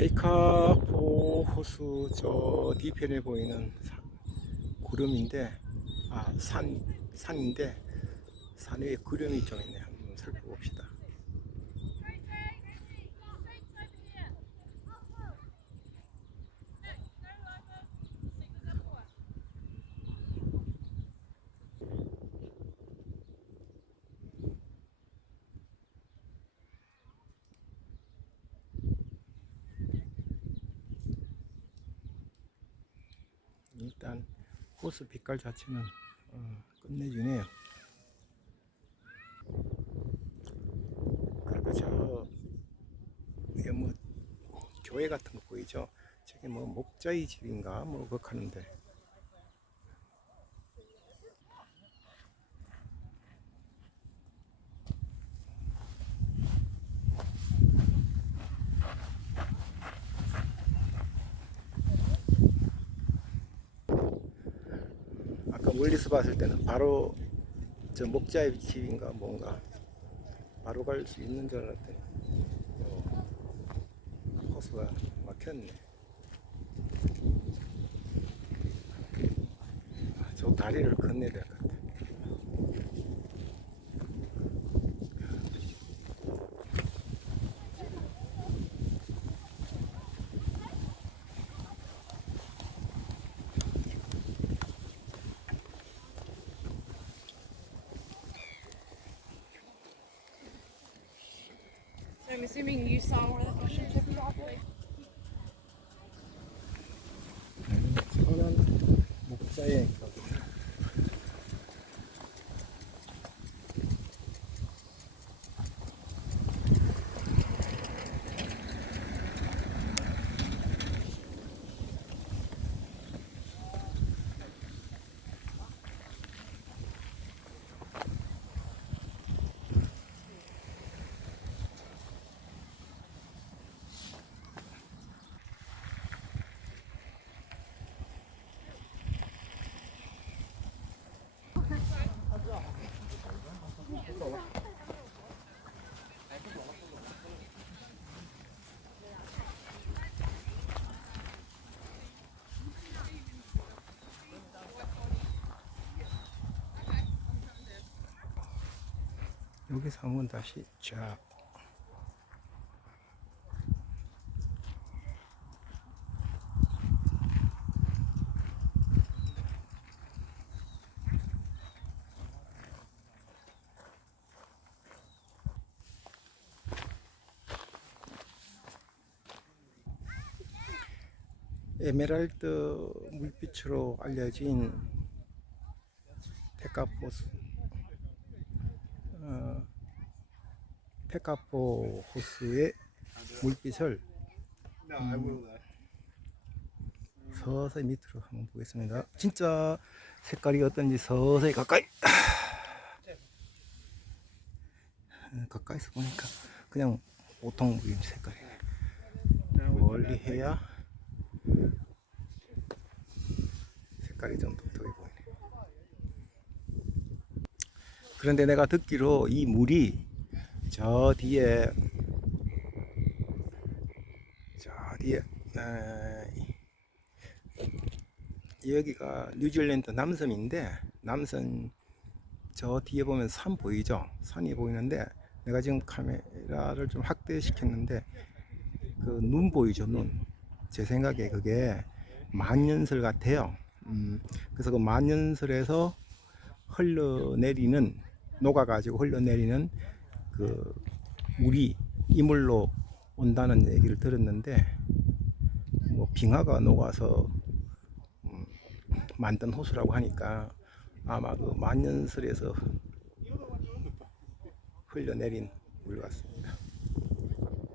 페이카포 호수 저 뒤편에 보이는 산- 구름인데 아 산 산인데 산 위에 구름이 좀 있네 한번 살펴봅시다. 일단 호수 빛깔 자체는 어, 끝내주네요. 그리고 저 이게 뭐 교회 같은 거 보이죠? 저게 뭐 목자의 집인가 뭐 그렇게 하는데 아까 멀리서 봤을 때는 바로 저 목자의 집인가 뭔가 바로 갈 수 있는 줄 알았더니 어, 호수가 막혔네. 아, 저 다리를 건너야 될것 같아. I'm assuming you saw where the fish and chip shop was? 여기서 한번 다시 쫙 에메랄드 물빛으로 알려진 페카포스 어, 페카포 호수의 물빛을 음, 서서히 밑으로 한번 보겠습니다. 진짜 색깔이 어떤지 서서히 가까이 어, 가까이서 보니까 그냥 보통 물인 색깔이네. 멀리 해야 색깔이 좀 독특해 보이네. 그런데 내가 듣기로 이 물이 저 뒤에 저 뒤에 에, 여기가 뉴질랜드 남섬인데 남섬 저 뒤에 보면 산 보이죠? 산이 보이는데 내가 지금 카메라를 좀 확대시켰는데 그 눈 보이죠 눈. 제 생각에 그게 만년설 같아요. 음, 그래서 그 만년설에서 흘러내리는 녹아가지고 흘러내리는 그 물이 이물로 온다는 얘기를 들었는데 뭐 빙하가 녹아서 음, 만든 호수라고 하니까 아마 그 만년설에서 흘러내린 물 같습니다.